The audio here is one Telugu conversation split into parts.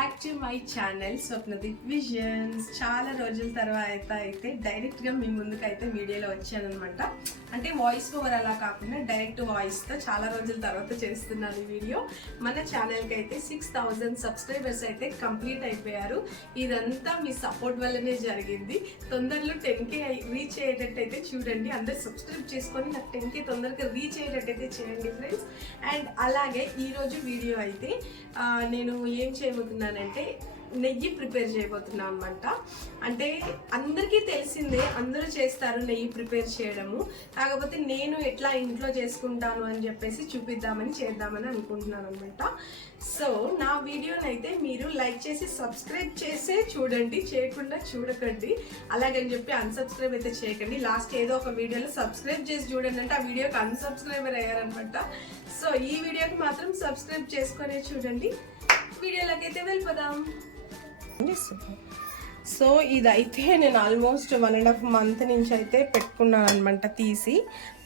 Back to my channel Swapnadeep visions. చాలా రోజుల తర్వాత అయితే డైరెక్ట్గా మీ ముందుకు అయితే వీడియోలో వచ్చానమాట. అంటే వాయిస్ ఓవర్ అలా కాకుండా డైరెక్ట్ వాయిస్తో చాలా రోజుల తర్వాత చేస్తున్నాను ఈ వీడియో. మన ఛానల్కి అయితే 6000 సబ్స్క్రైబర్స్ అయితే కంప్లీట్ అయిపోయారు. ఇదంతా మీ సపోర్ట్ వల్లనే జరిగింది. తొందరలో 10K రీచ్ అయ్యేటట్టు అయితే చూడండి. అందరు సబ్స్క్రైబ్ చేసుకొని నాకు 10K తొందరగా రీచ్ అయ్యేటట్టు అయితే చేయండి ఫ్రెండ్స్. అండ్ అలాగే ఈరోజు వీడియో అయితే నేను ఏం చేయబోతున్నానంటే నెయ్యి ప్రిపేర్ చేయబోతున్నాను అనమాట. అంటే అందరికీ తెలిసిందే, అందరూ చేస్తారు నెయ్యి ప్రిపేర్ చేయడము. కాకపోతే నేను ఎట్లా ఇంట్లో చేసుకుంటాను అని చెప్పేసి చూపిద్దామని చేద్దామని అనుకుంటున్నాను అనమాట. సో నా వీడియోని అయితే మీరు లైక్ చేసి సబ్స్క్రైబ్ చేసే చూడండి, చేయకుండా చూడకండి. అలాగని చెప్పి అన్సబ్స్క్రైబ్ అయితే చేయకండి. లాస్ట్ ఏదో ఒక వీడియోలో సబ్స్క్రైబ్ చేసి చూడండి అంటే ఆ వీడియోకి అన్సబ్స్క్రైబర్ అయ్యారనమాట. సో ఈ వీడియోకి మాత్రం సబ్స్క్రైబ్ చేసుకునే చూడండి. వీడియోలోకి అయితే వెళ్ళిపోదాం. సో ఇదైతే నేను ఆల్మోస్ట్ 1.5 month నుంచి అయితే పెట్టుకున్నాను అనమాట. తీసి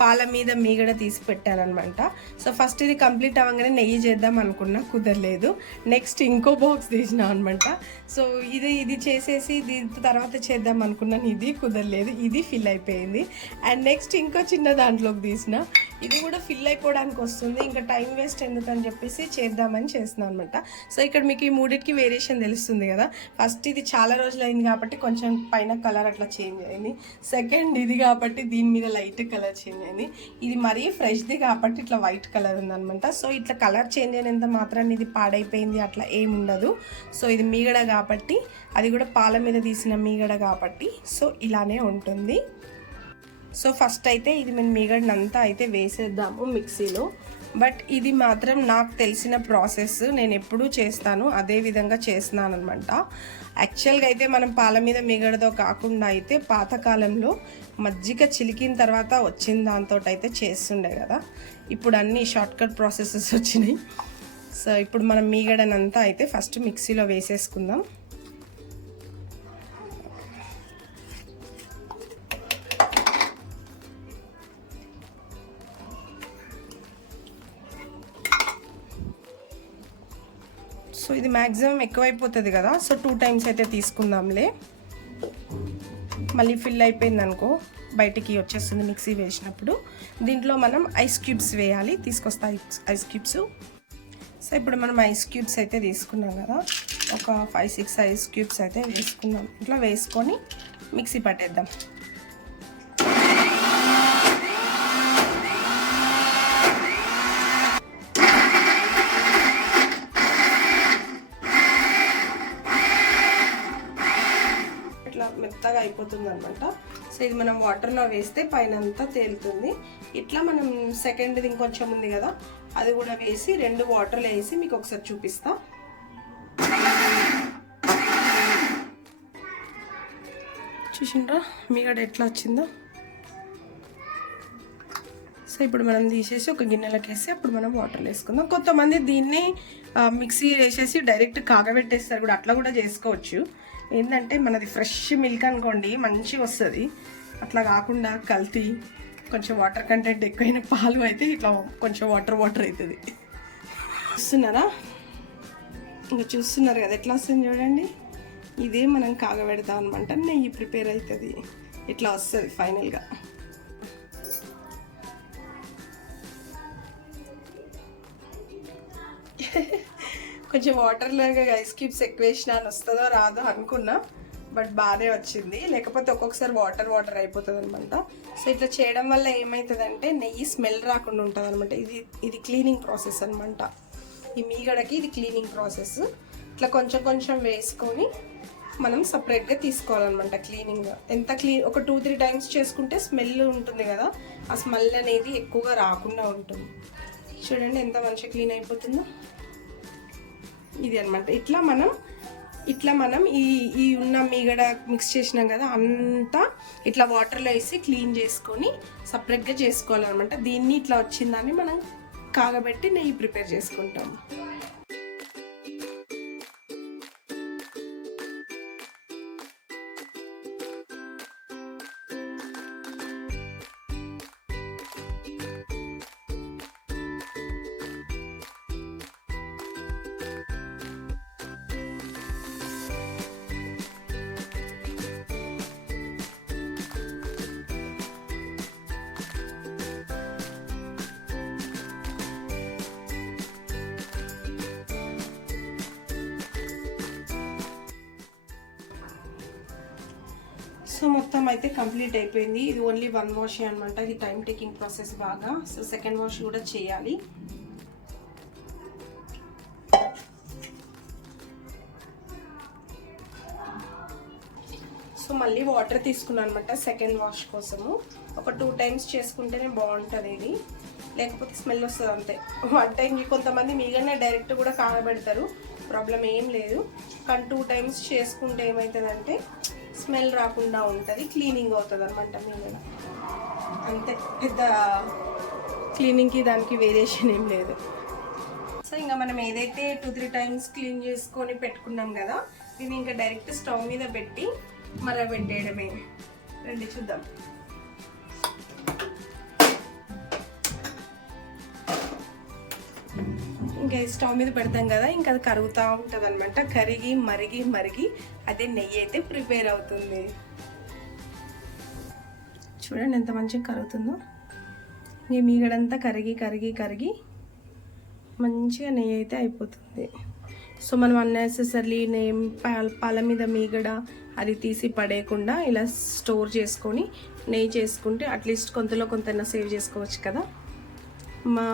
పాల మీద మీగడ తీసి పెట్టాను అనమాట. సో ఫస్ట్ ఇది కంప్లీట్ అవ్వగానే నెయ్యి చేద్దాం అనుకున్నా, కుదరలేదు. నెక్స్ట్ ఇంకో బాక్స్ తీసిన అనమాట. సో ఇది చేసేసి దీని తర్వాత చేద్దాం అనుకున్నాను, ఇది కుదరలేదు. ఇది ఫిల్ అయిపోయింది. అండ్ నెక్స్ట్ ఇంకో చిన్న దాంట్లోకి తీసిన, ఇది కూడా ఫిల్ అయిపోవడానికి వస్తుంది. ఇంకా టైం వేస్ట్ ఎందుకని చెప్పేసి చేద్దామని చేస్తున్నాను అనమాట. సో ఇక్కడ మీకు ఈ మూడింటికి వేరియేషన్ తెలుస్తుంది కదా. ఫస్ట్ ఇది చాలా రోజులు అయింది కాబట్టి కొంచెం పైన కలర్ అట్లా చేంజ్ అయింది. సెకండ్ ఇది కాబట్టి దీని మీద లైట్ కలర్ చేంజ్ అయింది. ఇది మరీ ఫ్రెష్ది కాబట్టి ఇట్లా వైట్ కలర్ ఉందనమాట. సో ఇట్లా కలర్ చేంజ్ అయినంత మాత్రాన్ని ఇది పాడైపోయింది అట్లా ఏముండదు. సో ఇది మీగడ కాబట్టి, అది కూడా పాల మీద తీసిన మీగడ కాబట్టి సో ఇలానే ఉంటుంది. సో ఫస్ట్ అయితే ఇది మేము మీగడనంతా అయితే వేసేద్దాము మిక్సీలో. బట్ ఇది మాత్రం నాకు తెలిసిన ప్రాసెస్, నేను ఎప్పుడూ చేస్తాను అదే విధంగా చేస్తున్నాను అనమాట. యాక్చువల్గా అయితే మనం పాల మీద మీగడతో కాకుండా అయితే పాతకాలంలో మజ్జిగ చిలికిన తర్వాత వచ్చిన దాంతో అయితే చేస్తుండే కదా. ఇప్పుడు అన్ని షార్ట్కట్ ప్రాసెసెస్ వచ్చినాయి. సో ఇప్పుడు మనం మీగడనంతా అయితే ఫస్ట్ మిక్సీలో వేసేసుకుందాం. సో ఇది మ్యాక్సిమం ఎక్కువైపోతుంది కదా. సో 2 times అయితే తీసుకుందాంలే. మళ్ళీ ఫిల్ అయిపోయింది అనుకో బయటికి వచ్చేస్తుంది మిక్సీ వేసినప్పుడు. దీంట్లో మనం ఐస్ క్యూబ్స్ వేయాలి. తీసుకొస్తా ఐస్ క్యూబ్స్. సో ఇప్పుడు మనం ఐస్ క్యూబ్స్ అయితే తీసుకున్నాం కదా, ఒక 5-6 ఐస్ క్యూబ్స్ అయితే వేసుకుందాం. ఇట్లా వేసుకొని మిక్సీ పట్టేద్దాం. మెత్తగా అయిపోతుంది అనమాట. సో ఇది మనం వాటర్లో వేస్తే పైన అంతా తేలుతుంది. ఇట్లా మనం సెకండ్ది ఇంకొంచెం ఉంది కదా, అది కూడా వేసి 2 వాటర్లు వేసి మీకు ఒకసారి చూపిస్తా. చూసిండ్రా మీగడ ఎట్లా వచ్చిందో. సో ఇప్పుడు మనం తీసేసి ఒక గిన్నెలోకి వేసి అప్పుడు మనం వాటర్లో వేసుకుందాం. కొంతమంది దీన్ని మిక్సీ వేసేసి డైరెక్ట్ కాగబెట్టేస్తారు కూడా, అట్లా కూడా చేసుకోవచ్చు. ఏంటంటే మనది ఫ్రెష్ మిల్క్ అనుకోండి మంచిగా వస్తుంది. అట్లా కాకుండా కల్తీ కొంచెం వాటర్ కంటెంట్ ఎక్కువైన పాలు అయితే ఇట్లా కొంచెం వాటర్ అవుతుంది. చూస్తున్నారా, ఇంకా చూస్తున్నారు కదా ఎట్లా వస్తుంది చూడండి. ఇదే మనం కాగబెడతాం అనమాట. నెయ్యి ప్రిపేర్ అవుతుంది, ఇట్లా వస్తుంది ఫైనల్గా. కొంచెం వాటర్ లాగా ఐస్ క్యూబ్స్ ఎక్కువ వేసినా వస్తుందో రాదో అనుకున్నా, బట్ బాగానే వచ్చింది. లేకపోతే ఒక్కొక్కసారి వాటర్ అయిపోతుంది అనమాట. సో ఇట్లా చేయడం వల్ల ఏమవుతుందంటే నెయ్యి స్మెల్ రాకుండా ఉంటుంది అనమాట. ఇది క్లీనింగ్ ప్రాసెస్ అనమాట. ఈ మీగడకి ఇది క్లీనింగ్ ప్రాసెస్. ఇట్లా కొంచెం కొంచెం వేసుకొని మనం సపరేట్గా తీసుకోవాలన్నమాట. క్లీనింగ్ ఒక 2-3 times చేసుకుంటే స్మెల్ ఉంటుంది కదా, ఆ స్మెల్ అనేది ఎక్కువగా రాకుండా ఉంటుంది. చూడండి ఎంత మంచిగా క్లీన్ అయిపోతుందో. ఇది అనమాట. ఇట్లా మనం ఈ ఉన్న మీగడ మిక్స్ చేసినాం కదా అంతా ఇట్లా వాటర్లో వేసి క్లీన్ చేసుకొని సపరేట్గా చేసుకోవాలన్నమాట. దీన్ని ఇట్లా వచ్చిందని మనం కాగబెట్టి నెయ్యి ప్రిపేర్ చేసుకుంటాము. సో మొత్తం అయితే కంప్లీట్ అయిపోయింది. ఇది ఓన్లీ 1 వాష్ అనమాట. ఇది టైం టేకింగ్ ప్రాసెస్ బాగా. సో సెకండ్ వాష్ కూడా చేయాలి. సో మళ్ళీ వాటర్ తీసుకున్నాను అనమాట సెకండ్ వాష్ కోసము. ఒక 2 టైమ్స్ చేసుకుంటేనే బాగుంటుంది ఇది, లేకపోతే స్మెల్ వస్తుంది అంతే. 1 టైంకి కొంతమంది మీగానే డైరెక్ట్ కూడా కాగబెడతారు, ప్రాబ్లం ఏం లేదు. కానీ 2 టైమ్స్ చేసుకుంటే ఏమవుతుందంటే స్మెల్ రాకుండా ఉంటుంది, క్లీనింగ్ అవుతుంది అనమాట మీగడ. అంతే, పెద్ద క్లీనింగ్కి దానికి వేరియేషన్ ఏం లేదు. సో ఇంకా మనం ఏదైతే 2-3 టైమ్స్ క్లీన్ చేసుకొని పెట్టుకున్నాం కదా, ఇది ఇంకా డైరెక్ట్ స్టవ్ మీద పెట్టి మరగబెట్టేయడమే. రండి చూద్దాం. ఇంకా స్టవ్ మీద పెడతాం కదా, ఇంకా అది కరుగుతూ ఉంటుంది అనమాట. కరిగి మరిగి మరిగి అదే నెయ్యి అయితే ప్రిపేర్ అవుతుంది. చూడండి ఎంత మంచిగా కరుగుతుందో. ఈ మీగడంతా కరిగి కరిగి కరిగి మంచిగా నెయ్యి అయితే అయిపోతుంది. సో మనం అన్నెసెసరీ పాల మీద మీగడ అది తీసి పడేయకుండా ఇలా స్టోర్ చేసుకొని నెయ్యి చేసుకుంటే అట్లీస్ట్ కొంతలో కొంత సేవ్ చేసుకోవచ్చు కదా. మా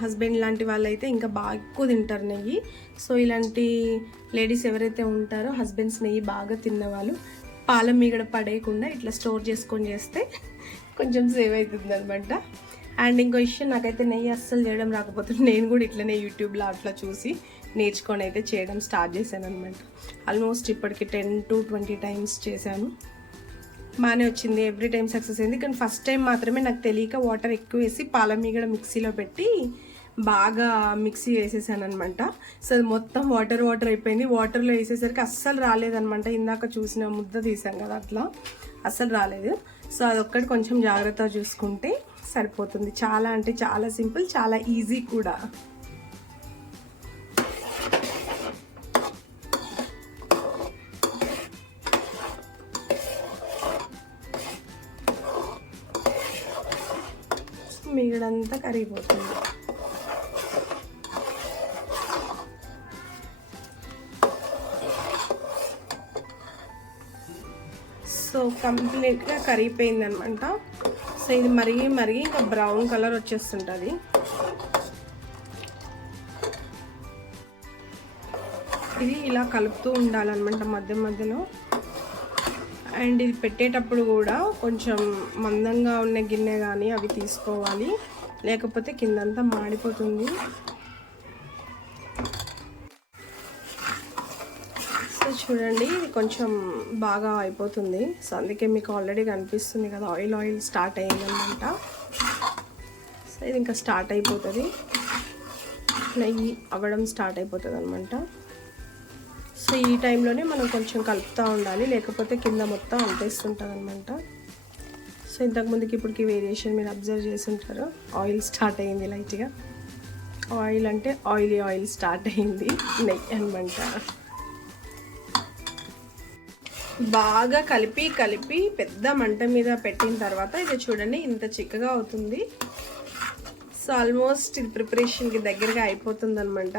హస్బెండ్ లాంటి వాళ్ళైతే ఇంకా బాగా ఎక్కువ తింటారు నెయ్యి. సో ఇలాంటి లేడీస్ ఎవరైతే ఉంటారో హస్బెండ్స్ నెయ్యి బాగా తిన్నవాళ్ళు పాల మీగడ పడేయకుండా ఇట్లా స్టోర్ చేసుకొని చేస్తే కొంచెం సేవ్ అవుతుంది అనమాట. అండ్ ఇంకో విషయం, నాకైతే నెయ్యి అస్సలు చేయడం రాకపోతుంది. నేను కూడా ఇట్లనే యూట్యూబ్లో అట్లా చూసి నేర్చుకొని అయితే చేయడం స్టార్ట్ చేశాను అనమాట. ఆల్మోస్ట్ ఇప్పటికి 10-20 టైమ్స్ చేశాను. బాగానే వచ్చింది, ఎవ్రీ టైం సక్సెస్ అయింది. కానీ ఫస్ట్ టైం మాత్రమే నాకు తెలియక వాటర్ ఎక్కువ వేసి పాల మీగడ మిక్సీలో పెట్టి బాగా మిక్సీ వేసేసాను అనమాట. సో అది మొత్తం వాటర్ అయిపోయింది. వాటర్లో వేసేసరికి అస్సలు రాలేదనమాట. ఇందాక చూసిన ముద్ద తీసాం కదా, అట్లా అస్సలు రాలేదు. సో అదొక్కటి కొంచెం జాగ్రత్తగా చూసుకుంటే సరిపోతుంది. చాలా అంటే చాలా సింపుల్, చాలా ఈజీ కూడా. మీగడంతా కరిగిపోతుంది. సో కంప్లీట్గా కరిగిపోయింది అనమాట. సో ఇది మరిగి మరిగి ఇంకా బ్రౌన్ కలర్ వచ్చేస్తుంటుంది. ఇది ఇలా కలుపుతూ ఉండాలన్నమాట మధ్య మధ్యలో. అండ్ ఇది పెట్టేటప్పుడు కూడా కొంచెం మందంగా ఉన్న గిన్నె కానీ అవి తీసుకోవాలి, లేకపోతే కిందంతా మాడిపోతుంది. సో చూడండి, ఇది కొంచెం బాగా అయిపోతుంది. సో అందుకే మీకు ఆల్రెడీ కనిపిస్తుంది కదా, ఆయిల్ స్టార్ట్ అయ్యిందన్నమాట. సో ఇది ఇంకా స్టార్ట్ అయిపోతుంది, నెయ్యి అవ్వడం స్టార్ట్ అయిపోతుంది అనమాట. సో ఈ టైంలోనే మనం కొంచెం కలుపుతూ ఉండాలి, లేకపోతే కింద మొత్తం అంటేస్తుంటుంది అనమాట. సో ఇంతకుముందుకి ఇప్పటికి వేరియేషన్ మీరు అబ్జర్వ్ చేసి ఉంటారు. ఆయిల్ స్టార్ట్ అయ్యింది లైట్గా. ఆయిల్ అంటే ఆయిల్ స్టార్ట్ అయ్యింది, నెయ్యి అనమాట. బాగా కలిపి పెద్ద మంట మీద పెట్టిన తర్వాత ఇది చూడండి ఇంత చిక్కగా అవుతుంది. సో ఆల్మోస్ట్ ఇది ప్రిపరేషన్కి దగ్గరగా అయిపోతుంది అనమాట.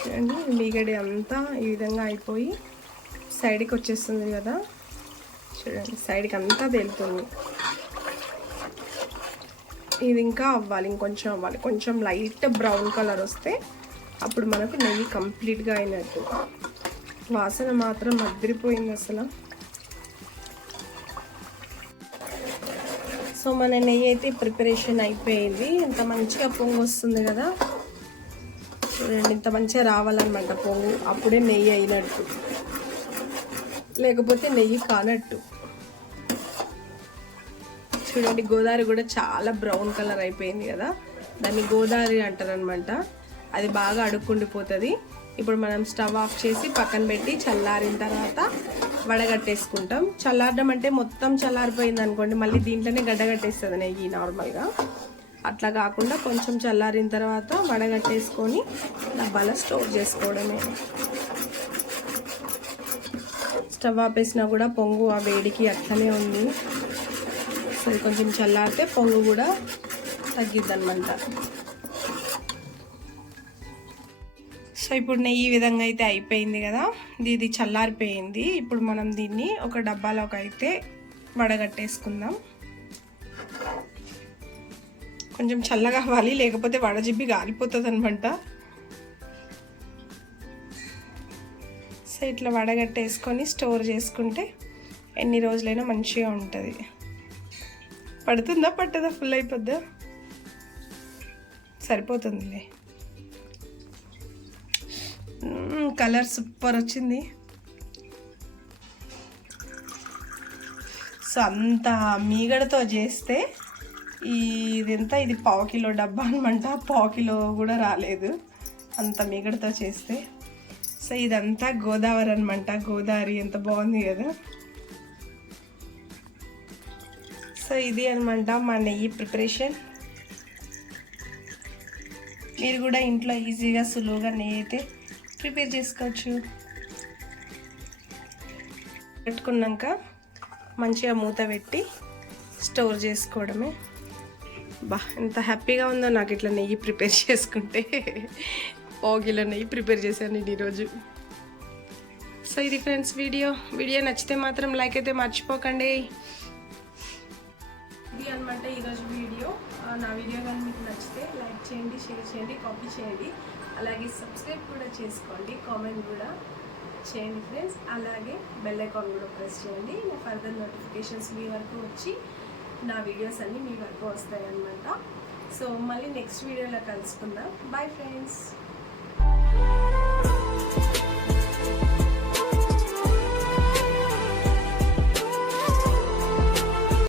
చూడండి మీగడి అంతా ఈ విధంగా అయిపోయి సైడ్కి వచ్చేస్తుంది కదా. చూడండి సైడ్కి అంతా తేలుతుంది. ఇది ఇంకా అవ్వాలి, ఇంకొంచెం అవ్వాలి. కొంచెం లైట్ బ్రౌన్ కలర్ వస్తే అప్పుడు మనకు నెయ్యి కంప్లీట్గా అయినట్టు. వాసన మాత్రం అదిరిపోయింది అసలు. సో మన నెయ్యి అయితే ప్రిపరేషన్ అయిపోయింది. ఎంత మంచిగా పొంగు వస్తుంది కదా. చూడండి ఇంత మంచిగా రావాలన్నమాట పొంగు, అప్పుడే నెయ్యి అయినట్టు. లేకపోతే నెయ్యి కానట్టు. చూడండి గోదావరి కూడా చాలా బ్రౌన్ కలర్ అయిపోయింది కదా, దాన్ని గోదావరి అంటారు అనమాట. అది బాగా అడుక్కుండిపోతుంది. ఇప్పుడు మనం స్టవ్ ఆఫ్ చేసి పక్కన పెట్టి చల్లారిన తర్వాత వడగట్టేసుకుంటాం. చల్లారడం అంటే మొత్తం చల్లారిపోయింది అనుకోండి, మళ్ళీ దీంట్లోనే గడ్డగట్టేస్తుంది నెయ్యి నార్మల్గా. అట్లా కాకుండా కొంచెం చల్లారిన తర్వాత వడగట్టేసుకొని డబ్బాలో స్టోర్ చేసుకోవడమే. స్టవ్ ఆపేసినా కూడా పొంగు ఆ వేడికి అట్లనే ఉంది. సో కొంచెం చల్లారితే పొంగు కూడా తగ్గిద్ది అనమాట. సో ఇప్పుడు నెయ్యి ఈ విధంగా అయితే అయిపోయింది కదా, ఇది చల్లారిపోయింది. ఇప్పుడు మనం దీన్ని ఒక డబ్బాలోకి అయితే వడగట్టేసుకుందాం. కొంచెం చల్లగా అవ్వాలి, లేకపోతే వడజిబ్బి గాలిపోతుంది అనమాట. సో ఇట్లా వడగట్టేసుకొని స్టోర్ చేసుకుంటే ఎన్ని రోజులైనా మంచిగా ఉంటుంది. పడుతుందా పట్టదా, ఫుల్ అయిపోద్దా? సరిపోతుందిలే. కలర్ సూపర్ వచ్చింది. సో అంత మీగడతో చేస్తే ఇదంతా ఇది 1/2 కిలో డబ్బా అనమాట. 1/2 కిలో కూడా రాలేదు అంత మీగడతో చేస్తే. సో ఇదంతా గోదావరి అనమాట. గోదావరి ఎంత బాగుంది కదా. సో ఇది అనమాట మా నెయ్యి ప్రిపరేషన్. మీరు కూడా ఇంట్లో ఈజీగా సులువుగా నెయ్యి అయితే ప్రిపేర్ చేసుకోవచ్చు. పెట్టుకున్నాక మంచిగా మూత పెట్టి స్టోర్ చేసుకోవడమే. బా ఎంత హ్యాపీగా ఉందో నాకు ఇట్లా నెయ్యి ప్రిపేర్ చేసుకుంటే. 1 కిలో నెయ్యి ప్రిపేర్ చేశాను నేను ఈరోజు. సో ఇది ఫ్రెండ్స్ వీడియో నచ్చితే మాత్రం లైక్ అయితే మర్చిపోకండి. ఇది అనమాట ఈరోజు వీడియో. నా వీడియో కానీ మీకు నచ్చితే లైక్ చేయండి, షేర్ చేయండి, కాపీ చేయండి, అలాగే సబ్స్క్రైబ్ కూడా చేసుకోండి, కామెంట్ కూడా చేయండి ఫ్రెండ్స్. అలాగే బెల్ ఐకాన్ కూడా ప్రెస్ చేయండి. నా ఫర్దర్ నోటిఫికేషన్స్ మీ వరకు వచ్చి నా వీడియోస్ అన్నీ మీ వరకు వస్తాయి అన్నమాట. సో మళ్ళీ నెక్స్ట్ వీడియోలో కలుసుకుందాం. Bye friends.